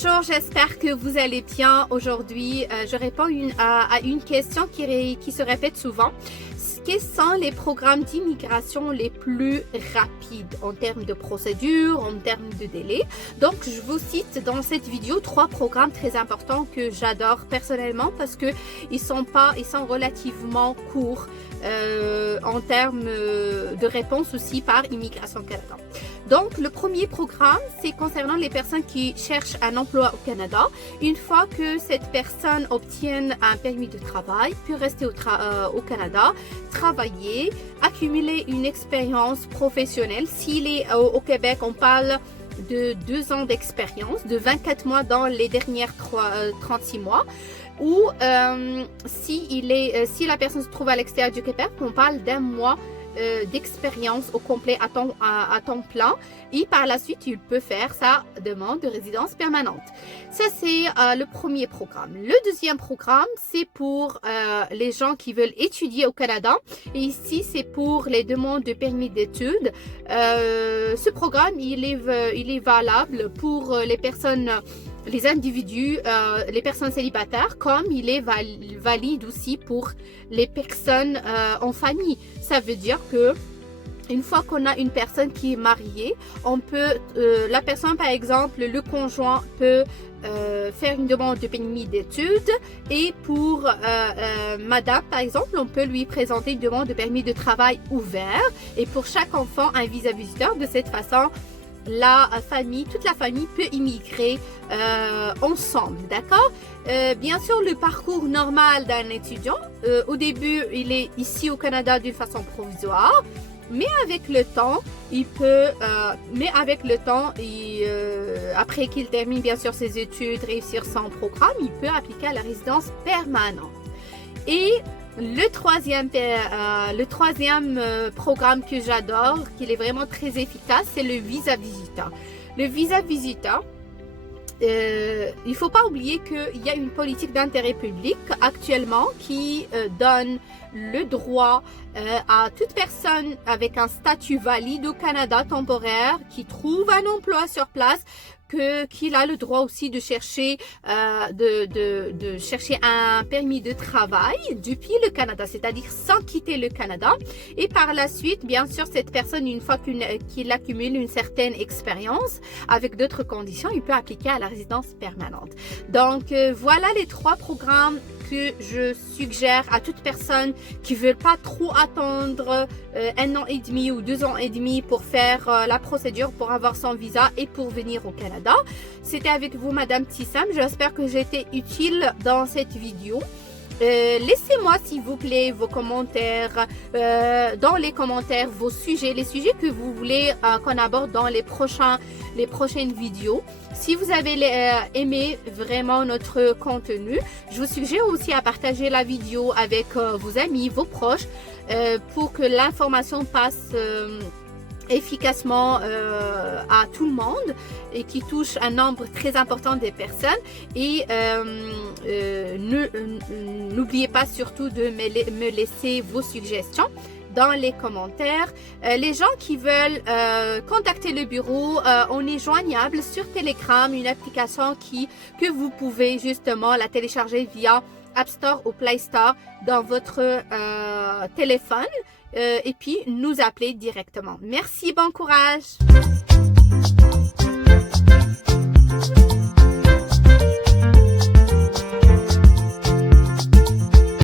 Bonjour, j'espère que vous allez bien. Aujourd'hui, je réponds à une question qui se répète souvent. Quels sont les programmes d'immigration les plus rapides en termes de procédure, en termes de délai? Donc, je vous cite dans cette vidéo 3 programmes très importants que j'adore personnellement parce que ils sont relativement courts en termes de réponse aussi par Immigration Canada. Donc, le premier programme, c'est concernant les personnes qui cherchent un emploi au Canada. Une fois que cette personne obtient un permis de travail, peut rester au Canada, travailler, accumuler une expérience professionnelle. S'il est au Québec, on parle de 2 ans d'expérience, de 24 mois dans les dernières 36 mois. Ou si la personne se trouve à l'extérieur du Québec, on parle d'1 mois d'expérience au complet à temps plein, et par la suite il peut faire sa demande de résidence permanente. Ça c'est le premier programme. Le deuxième programme, c'est pour les gens qui veulent étudier au Canada, et ici c'est pour les demandes de permis d'études. Ce programme il est valable pour les individus, les personnes célibataires, comme il est valide aussi pour les personnes en famille. Ça veut dire que une fois qu'on a une personne qui est mariée, on peut, la personne par exemple, le conjoint peut faire une demande de permis d'études, et pour madame par exemple, on peut lui présenter une demande de permis de travail ouvert, et pour chaque enfant un visa visiteur. De cette façon, toute la famille peut immigrer ensemble, d'accord? Bien sûr, le parcours normal d'un étudiant, au début, il est ici au Canada d'une façon provisoire, mais avec le temps, après qu'il termine bien sûr ses études, réussir son programme, il peut appliquer à la résidence permanente. Et le troisième programme que j'adore, qui est vraiment très efficace, c'est le visa visiteur. Le visa visiteur, il ne faut pas oublier qu'il y a une politique d'intérêt public actuellement qui donne le droit à toute personne avec un statut valide au Canada temporaire qui trouve un emploi sur place, qu'il a le droit aussi de chercher un permis de travail depuis le Canada, c'est-à-dire sans quitter le Canada. Et par la suite, bien sûr, cette personne, une fois qu'il accumule une certaine expérience avec d'autres conditions, il peut appliquer à la résidence permanente. Donc voilà les 3 programmes que je suggère à toute personne qui ne veut pas trop attendre 1 an et demi ou 2 ans et demi pour faire la procédure pour avoir son visa et pour venir au Canada. C'était avec vous Madame Tissam. J'espère que j'ai été utile dans cette vidéo. Laissez-moi s'il vous plaît vos commentaires, dans les commentaires vos sujets, les sujets que vous voulez qu'on aborde dans les prochaines vidéos. Si vous avez aimé vraiment notre contenu, je vous suggère aussi à partager la vidéo avec vos amis, vos proches, pour que l'information passe efficacement à tout le monde et qui touche un nombre très important de personnes. Et n'oubliez pas surtout de me laisser vos suggestions dans les commentaires. Les gens qui veulent contacter le bureau, on est joignable sur Telegram, une application que vous pouvez justement la télécharger via App Store ou Play Store dans votre téléphone, et puis nous appeler directement. Merci, bon courage!